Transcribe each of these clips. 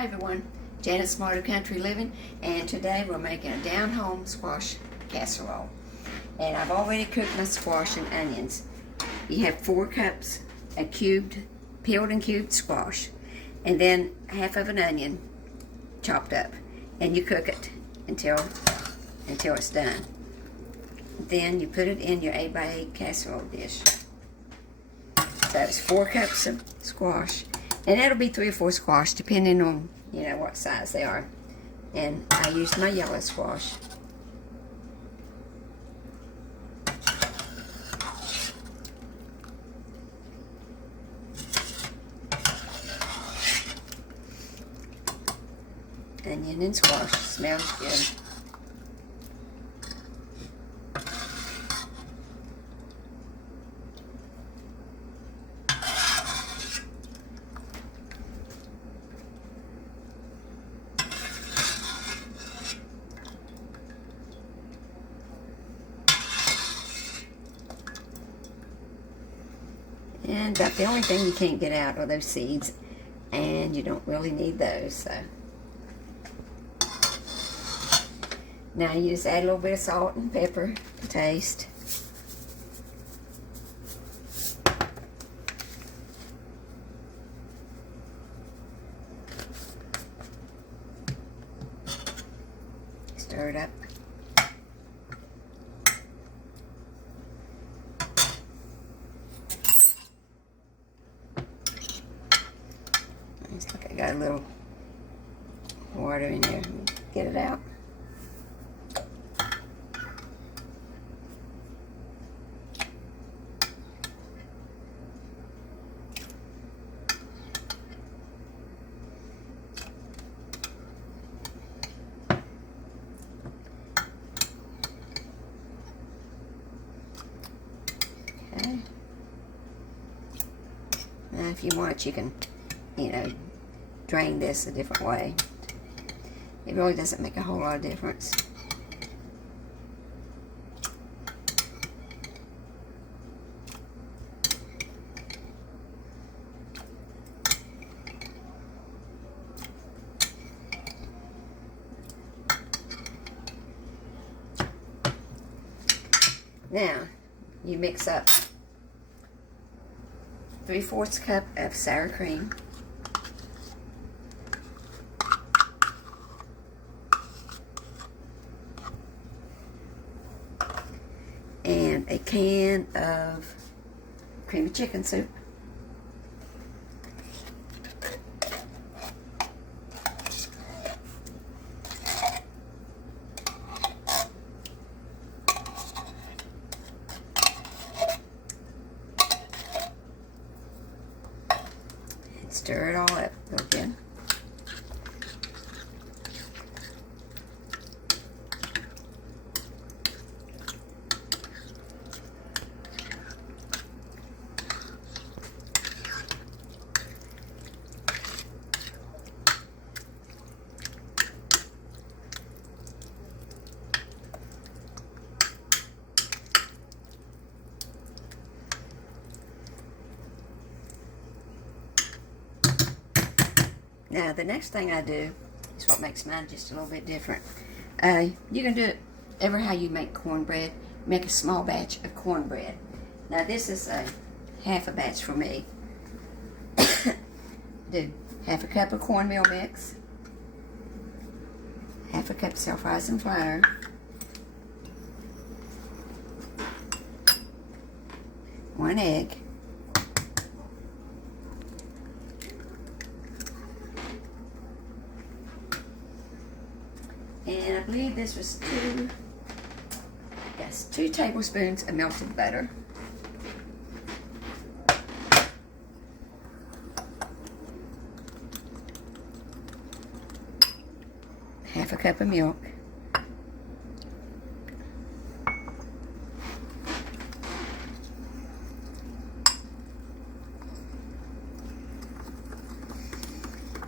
Hi everyone, Janet's Smarter Country Living, and today we're making a down-home squash casserole. And I've already cooked my squash and onions. You have 4 cups of peeled and cubed squash, and then half of an onion chopped up, and you cook it until it's done. Then you put it in your 8x8 casserole dish. So it's 4 cups of squash. And that'll be 3 or 4 squash, depending on, what size they are. And I used my yellow squash. Onion and squash, smells good. And about the only thing you can't get out are those seeds, and you don't really need those. So now you just add a little bit of salt and pepper to taste. Stir it up. Looks like I got a little water in there. Get it out. Okay. Now if you want, you can, drain this a different way. It really doesn't make a whole lot of difference. Now, you mix up 3/4 cup of sour cream, and a can of creamy chicken soup. And stir it all up real good. Now, the next thing I do is what makes mine just a little bit different. You can do it ever how you make cornbread. Make a small batch of cornbread. Now, this is half a batch for me. Do half a cup of cornmeal mix, half a cup of self-rising flour, one egg, and I believe this was 2 tablespoons of melted butter. Half a cup of milk.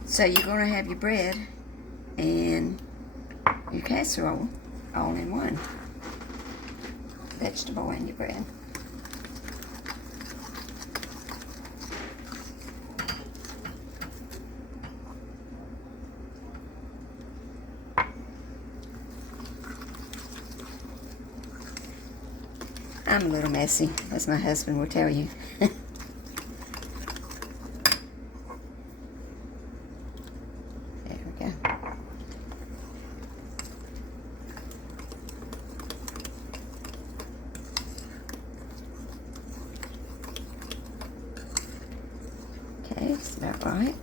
So you're going to have your bread and your casserole all in one. Vegetable and your bread. I'm a little messy, as my husband will tell you. There we go. Okay, that's about right.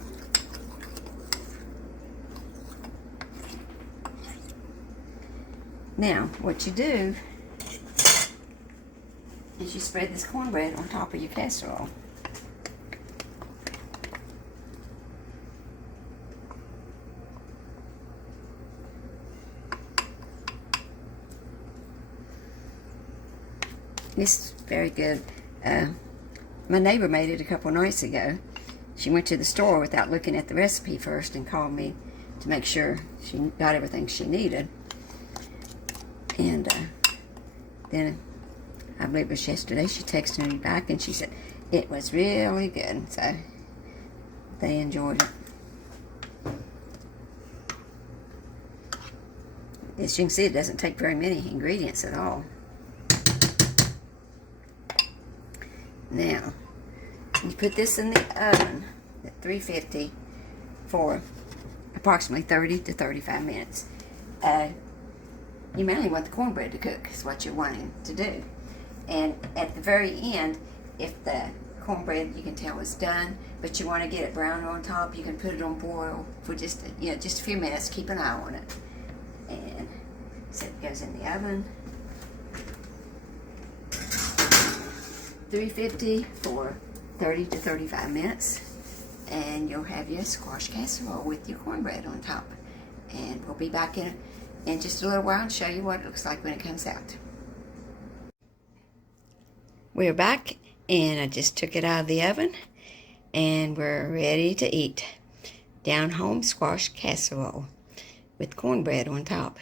Now, what you do is you spread this cornbread on top of your casserole. It's very good. My neighbor made it a couple nights ago. She went to the store without looking at the recipe first and called me to make sure she got everything she needed. And then, I believe it was yesterday, she texted me back and she said it was really good. So, they enjoyed it. As you can see, it doesn't take very many ingredients at all. Now, you put this in the oven at 350 for approximately 30 to 35 minutes. You mainly want the cornbread to cook, is what you're wanting to do. And at the very end, if the cornbread you can tell is done, but you want to get it brown on top, you can put it on broil for just a few minutes. Keep an eye on it. And so it goes in the oven. 350 for 30 to 35 minutes, and you'll have your squash casserole with your cornbread on top. And we'll be back in just a little while and show you what it looks like when it comes out. We're back, and I just took it out of the oven, and we're ready to eat. Down home squash casserole with cornbread on top.